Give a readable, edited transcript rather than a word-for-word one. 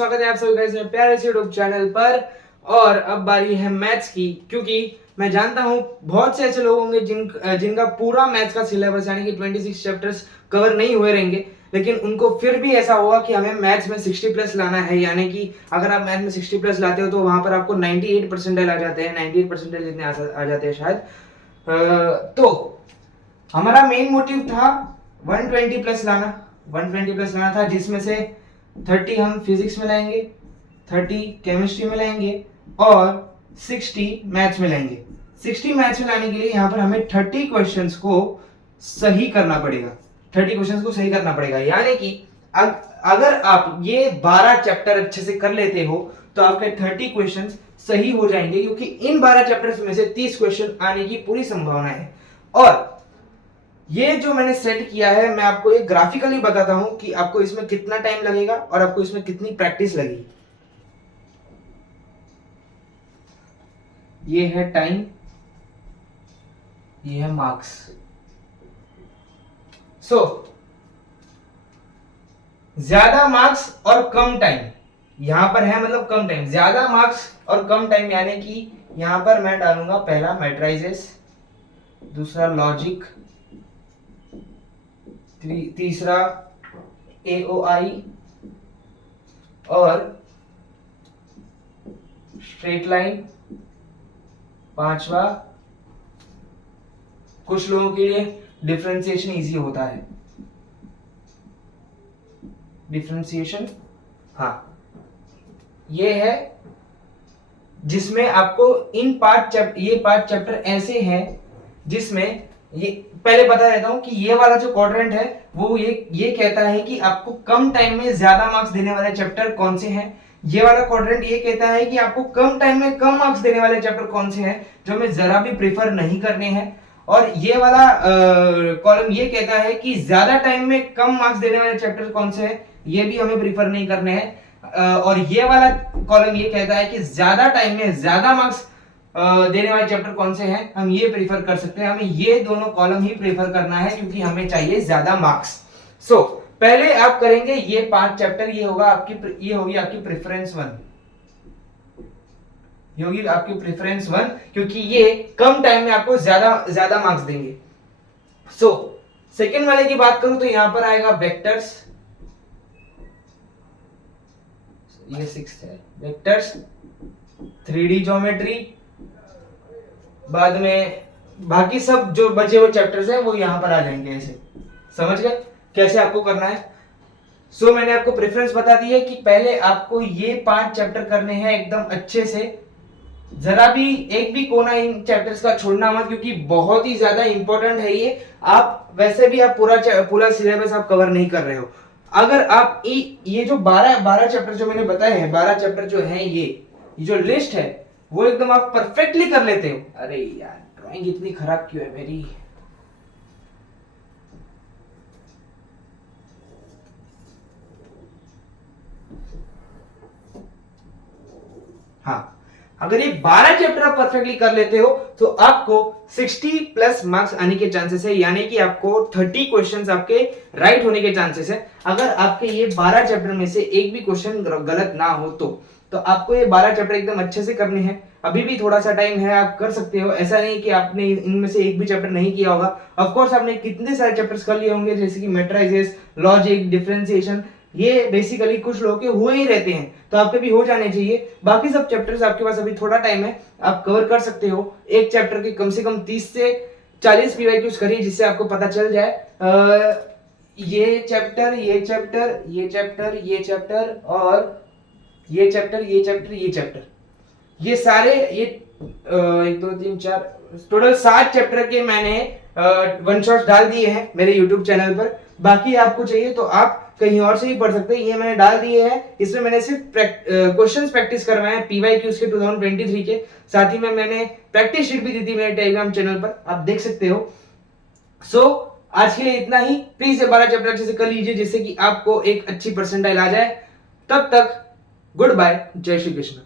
स्वागत है आप सभी का इस प्यारे से यूट्यूब चैनल पर। और अब बारी है मैथ्स की, क्योंकि मैं जानता हूं बहुत से ऐसे लोग होंगे जिनका पूरा मैथ्स का सिलेबस यानी कि 26 चैप्टर्स कवर नहीं हुए रहेंगे, लेकिन उनको फिर भी ऐसा होगा कि हमें मैथ्स में 60 प्लस लाना है। यानी कि अगर आप मैथ में 60 प्लस लाते हो तो वहां पर आपको 98 परसेंटाइल आ जाते हैं, 98 परसेंटाइल जितने आ जाते हैं शायद। तो हमारा मेन मोटिव था 120 प्लस लाना, 120 प्लस लाना था, जिसमें से 30 हम फिजिक्स में लाएंगे, 30 केमिस्ट्री में लाएंगे और 60 मैथ्स में लाएंगे। 60 मैथ्स में लाने के लिए यहाँ पर हमें 30 क्वेश्चंस को सही करना पड़ेगा, 30 क्वेश्चंस को सही करना पड़ेगा। यानी कि अगर आप ये 12 चैप्टर अच्छे से कर लेते हो तो आपके 30 क्वेश्चंस सही हो जाएंगे, क्योंकि इन 12 चैप्टर्स में से 30 क्वेश्चन आने की पूरी संभावना है। और ये जो मैंने सेट किया है, मैं आपको एक ग्राफिकली बताता हूं कि आपको इसमें कितना टाइम लगेगा और आपको इसमें कितनी प्रैक्टिस लगेगी। ये है टाइम, ये है मार्क्स। ज्यादा मार्क्स और कम टाइम यहां पर है, मतलब कम टाइम, ज्यादा मार्क्स और कम टाइम। यानी कि यहां पर मैं डालूंगा पहला मैट्राइजेस, दूसरा लॉजिक, तीसरा एओआई और स्ट्रेट लाइन, पांचवा कुछ लोगों के लिए डिफरेंशिएशन इजी होता है, डिफरेंशिएशन, हाँ ये है, जिसमें आपको ये 5 चैप्टर ऐसे हैं जिसमें ये पहले बता देता हूं कि ये वाला जो क्वाड्रेंट है वो ये कहता है कि आपको कम टाइम में ज्यादा मार्क्स देने वाले चैप्टर कौन से हैं। ये वाला क्वाड्रेंट ये कहता है कि आपको कम टाइम में कम मार्क्स देने वाले चैप्टर कौन से हैं जो हमें जरा भी प्रेफर नहीं करने हैं। और ये वाला कॉलम ये कहता है कि ज्यादा टाइम में कम मार्क्स देने वाले चैप्टर कौन से हैं, ये भी हमें प्रेफर नहीं करने हैं। और ये वाला कॉलम ये कहता है कि ज्यादा टाइम में ज्यादा मार्क्स देने वाले चैप्टर कौन से हैं, हम ये प्रेफर कर सकते हैं। हमें ये दोनों कॉलम ही प्रेफर करना है, क्योंकि हमें चाहिए ज्यादा मार्क्स। पहले आप करेंगे ये 5 चैप्टर, ये होगी आपकी प्रेफरेंस 1, ये होगी आपकी प्रेफरेंस 1, क्योंकि ये कम टाइम में आपको ज्यादा मार्क्स देंगे। सेकंड वाले की बात करूं तो यहां पर आएगा वेक्टर्स, ये 6th है, वेक्टर्स, 3D ज्योमेट्री, बाद में बाकी सब जो बचे हुए चैप्टर्स हैं वो यहां पर आ जाएंगे। ऐसे समझ गए कैसे आपको करना है। मैंने आपको प्रेफरेंस बता दी है कि पहले आपको ये 5 चैप्टर करने हैं एकदम अच्छे से, जरा भी एक भी कोना इन चैप्टर्स का छोड़ना मत, क्योंकि बहुत ही ज्यादा इंपॉर्टेंट है ये। आप वैसे भी आप पूरा सिलेबस आप कवर नहीं कर रहे हो। अगर आप ये जो 12 चैप्टर जो मैंने बताए हैं, 12 चैप्टर जो हैं, ये जो लिस्ट है वो एकदम आप परफेक्टली कर लेते हो। अरे यार ड्राइंग इतनी खराब क्यों है मेरी। हाँ, अगर ये 12 चैप्टर आप परफेक्टली कर लेते हो तो आपको 60 प्लस मार्क्स आने के चांसेस है, यानी कि आपको 30 क्वेश्चंस आपके राइट होने के चांसेस है। अगर आपके ये 12 चैप्टर में से एक भी क्वेश्चन गलत ना हो तो आपको ये 12 चैप्टर एकदम अच्छे से करने हैं। अभी भी थोड़ा सा टाइम है, आप कर सकते हो। ऐसा नहीं कि आपने इनमें से एक भी चैप्टर नहीं किया होगा। ऑफ कोर्स आपने कितने सारे चैप्टर्स कर लिए होंगे, जैसे कि मैट्रिसेस, लॉजिक, डिफरेंशिएशन, ये बेसिकली कुछ लोगों के हुए ही रहते हैं, तो आपके भी हो जाने चाहिए। बाकी सब चैप्टर्स आपके पास अभी थोड़ा टाइम है, आप कवर कर सकते हो। एक चैप्टर के कम से कम 30 से 40 पीवाईक्यूज करिए, जिससे आपको पता चल जाए ये चैप्टर, ये चैप्टर, ये चैप्टर, ये चैप्टर और ये चैप्टर, ये चैप्टर, ये चैप्टर, ये सारे, ये 1 2 3 4 टोटल 7 चैप्टर के मैंने वन शॉट डाल दिए हैं मेरे यूट्यूब चैनल पर। बाकी आपको चाहिए तो आप कहीं और से ही पढ़ सकते हैं, ये मैंने डाल दिए हैं। इसमें मैंने सिर्फ क्वेश्चंस प्रैक्टिस करवाए हैं पीवाईक्यूज के 2023 के, साथ ही में मैंने प्रैक्टिस शीट भी दी थी मेरे टेलीग्राम चैनल पर, आप देख सकते हो। आज के लिए इतना ही। प्लीज ये 12 चैप्टर अच्छे से कर लीजिए, जिससे कि आपको एक अच्छी परसेंटाइल आ जाए। तब तक गुड बाय, जय श्री कृष्ण।